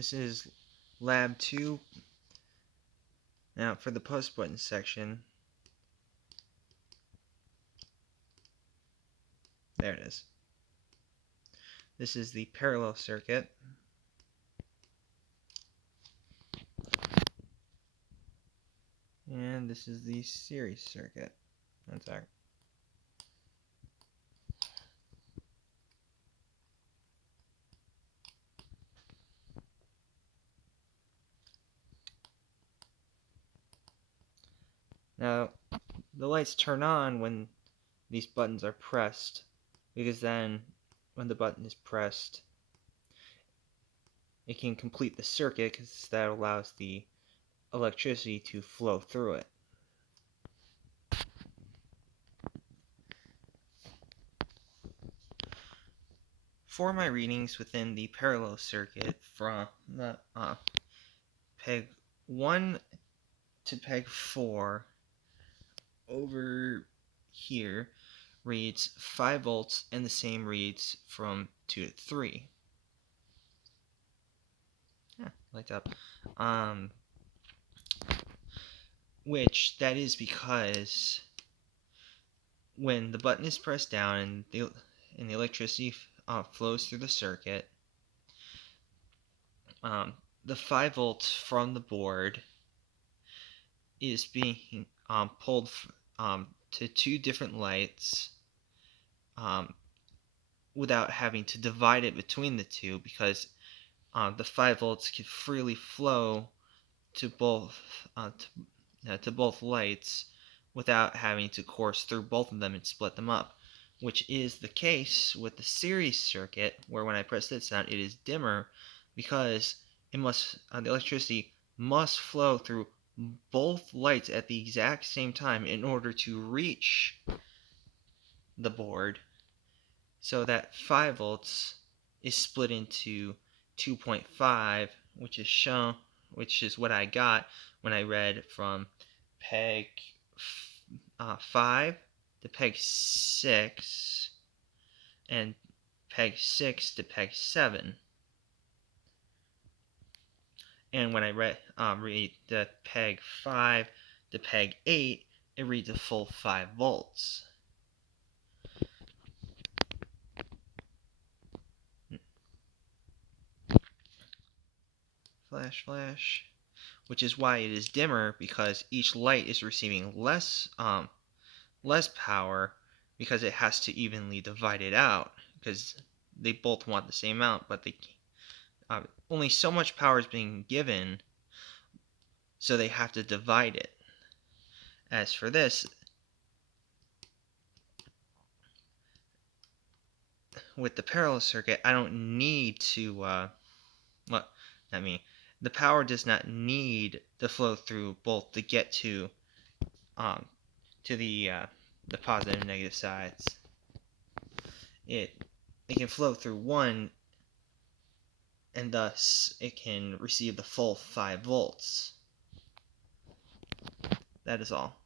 This is Lab 2. Now for the post button section, there it is. This is the parallel circuit. And this is the series circuit. One sec. Now, the lights turn on when these buttons are pressed, because then when the button is pressed, it can complete the circuit because that allows the electricity to flow through it. For my readings within the parallel circuit from the peg 1 to peg 4 over here reads 5 volts, and the same reads from 2 to 3. Lights up. Which that is because when the button is pressed down and the electricity flows through the circuit, the 5 volts from the board is being pulled to 2 different lights without having to divide it between the 2, because the 5 volts can freely flow to both lights without having to course through both of them and split them up, which is the case with the series circuit, where when I press this down it is dimmer because the electricity must flow through both lights at the exact same time in order to reach the board, so that 5 volts is split into 2.5, which is what I got when I read from peg 5 to peg 6 and peg 6 to peg 7. And when I read the peg 5 to peg 8, it reads a full 5 volts. Flash, flash. Which is why it is dimmer, because each light is receiving less power, because it has to evenly divide it out, because they both want the same amount, but only so much power is being given, so they have to divide it. As for this, with the parallel circuit, I don't need to the power does not need to flow through both to get to the positive and negative sides. It can flow through one, and thus it can receive the full 5 volts. That is all.